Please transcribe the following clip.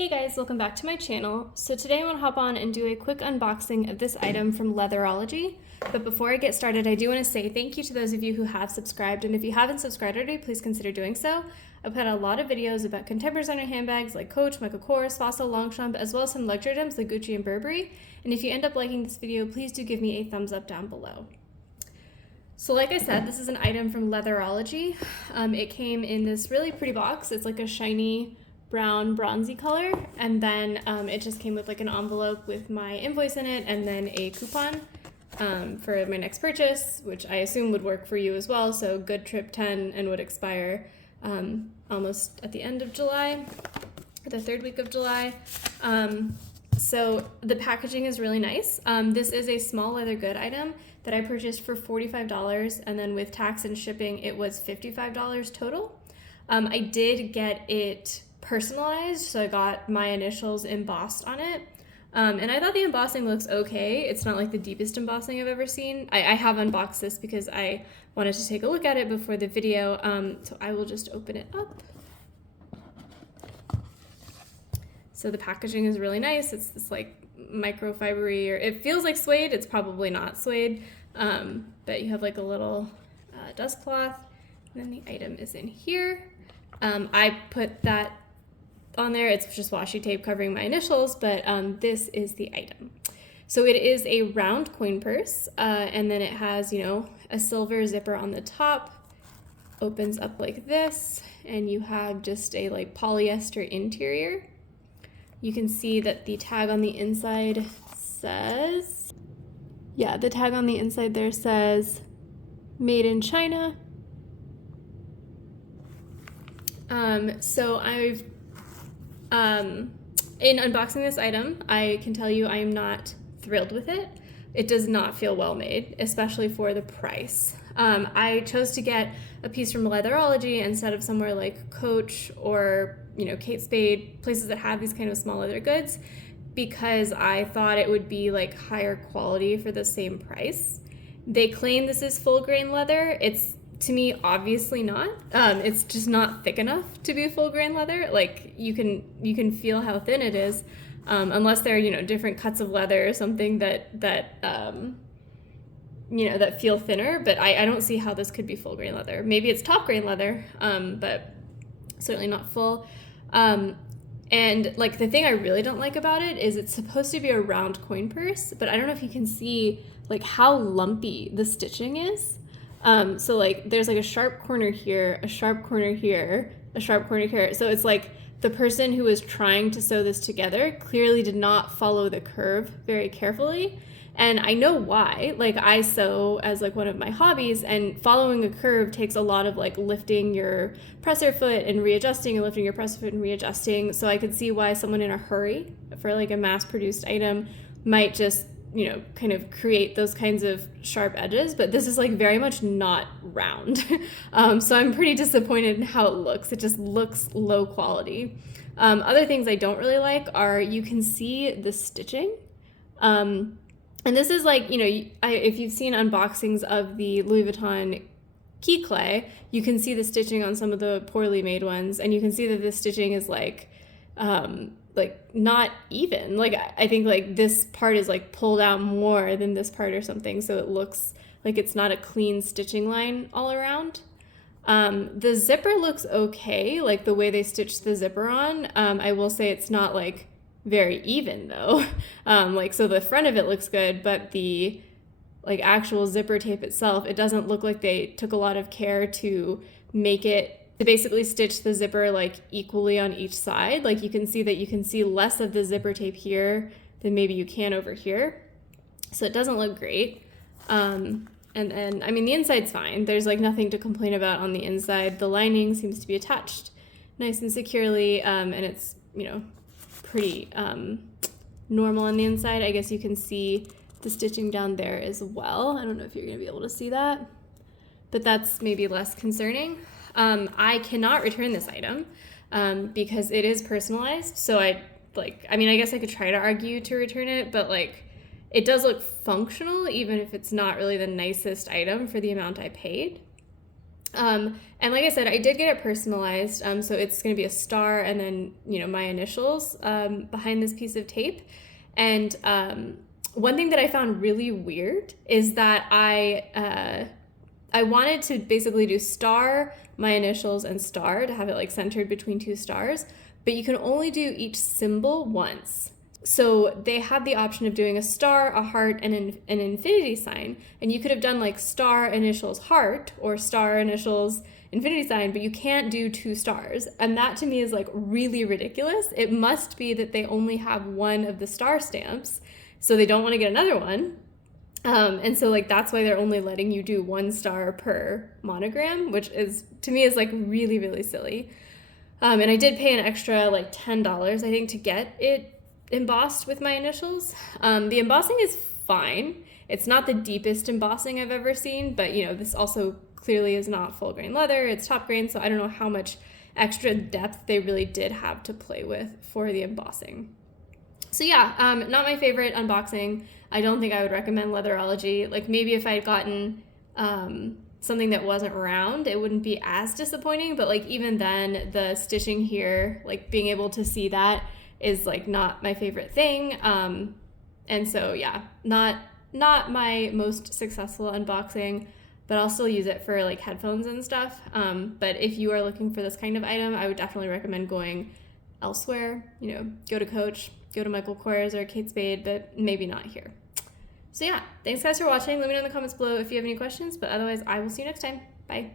Hey guys, welcome back to my channel. So today I want to hop on and do a quick unboxing of this item from Leatherology. But before I get started, I do want to say thank you to those of you who have subscribed, and if you haven't subscribed already, please consider doing so. I put out a lot of videos about contemporary designer handbags like Coach, Michael Kors, Fossil, Longchamp, as well as some luxury items like Gucci and Burberry. And if you end up liking this video, please do give me a thumbs up down below. So like I said, this is an item from Leatherology. It came in this really pretty box. It's like a shiny brown bronzy color, and then it just came with like an envelope with my invoice in it and then a coupon for my next purchase, which I assume would work for you as well. So good trip 10 and would expire almost at the end of July, the third week of July. So the packaging is really nice. This is a small leather good item that I purchased for $45, and then with tax and shipping it was $55 total. I did get it personalized, so I got my initials embossed on it. And I thought the embossing looks okay. It's not like the deepest embossing I've ever seen. I have unboxed this because I wanted to take a look at it before the video, so I will just open it up. So the packaging is really nice. It's this like microfibery, or it feels like suede. It's probably not suede, but you have like a little dust cloth, and then the item is in here. I put that on there. It's just washi tape covering my initials, but this is the item. So it is a round coin purse, and then it has, you know, a silver zipper on the top, opens up like this, and you have just a like polyester interior. You can see that the tag on the inside says, yeah, the tag on the inside there says made in China. So I've, in unboxing this item, I can tell you I am not thrilled with it. It does not feel well made, especially for the price. I chose to get a piece from Leatherology instead of somewhere like Coach or, you know, Kate Spade, places that have these kind of small leather goods, because I thought it would be like higher quality for the same price. They claim this is full grain leather. It's, to me, obviously not. It's just not thick enough to be full grain leather. Like you can feel how thin it is, unless they're, you know, different cuts of leather or something that you know, that feel thinner. But I don't see how this could be full grain leather. Maybe it's top grain leather, but certainly not full. And like the thing I really don't like about it is it's supposed to be a round coin purse, but I don't know if you can see like how lumpy the stitching is. So like there's like a sharp corner here, a sharp corner here, a sharp corner here. So it's like the person who was trying to sew this together clearly did not follow the curve very carefully. And I know why. Like I sew as like one of my hobbies, and following a curve takes a lot of like lifting your presser foot and readjusting, and lifting your presser foot and readjusting. So I could see why someone in a hurry for like a mass-produced item might just, you know, kind of create those kinds of sharp edges, but this is like very much not round. So I'm pretty disappointed in how it looks. It just looks low quality. Other things I don't really like are, you can see the stitching. And this is like, you know, if you've seen unboxings of the Louis Vuitton key clay, you can see the stitching on some of the poorly made ones, and you can see that the stitching is like not even. Like I think like this part is like pulled out more than this part or something, so it looks like it's not a clean stitching line all around. The zipper looks okay, like the way they stitched the zipper on. I will say it's not like very even though. Like so the front of it looks good, but the like actual zipper tape itself, it doesn't look like they took a lot of care to make it, to basically stitch the zipper like equally on each side. Like you can see that you can see less of the zipper tape here than maybe you can over here. So it doesn't look great. And then, I mean, the inside's fine. There's like nothing to complain about on the inside. The lining seems to be attached nice and securely, and it's, you know, pretty normal on the inside. I guess you can see the stitching down there as well. I don't know if you're gonna be able to see that, but that's maybe less concerning. I cannot return this item because it is personalized. So I mean, I guess I could try to argue to return it, but like it does look functional, even if it's not really the nicest item for the amount I paid. And like I said, I did get it personalized. So it's going to be a star and then, my initials behind this piece of tape. And one thing that I found really weird is that I wanted to basically do star, my initials, and star to have it like centered between two stars, but you can only do each symbol once. So they had the option of doing a star, a heart, and an infinity sign. And you could have done like star, initials, heart, or star, initials, infinity sign, but you can't do two stars. And that to me is like really ridiculous. It must be that they only have one of the star stamps, so they don't want to get another one. And so like that's why they're only letting you do one star per monogram, which is to me is like really, really silly. And I did pay an extra like $10, I think, to get it embossed with my initials. The embossing is fine. It's not the deepest embossing I've ever seen, but this also clearly is not full grain leather, it's top grain, so I don't know how much extra depth they really did have to play with for the embossing. So yeah, not my favorite unboxing. I don't think I would recommend Leatherology. Like maybe if I had gotten something that wasn't round, it wouldn't be as disappointing, but like even then the stitching here, like being able to see that is like not my favorite thing. And so yeah, not my most successful unboxing, but I'll still use it for like headphones and stuff. But if you are looking for this kind of item, I would definitely recommend going elsewhere. Go to Coach, go to Michael Kors or Kate Spade, but maybe not here. So yeah, thanks guys for watching. Let me know in the comments below if you have any questions, but otherwise I will see you next time. Bye.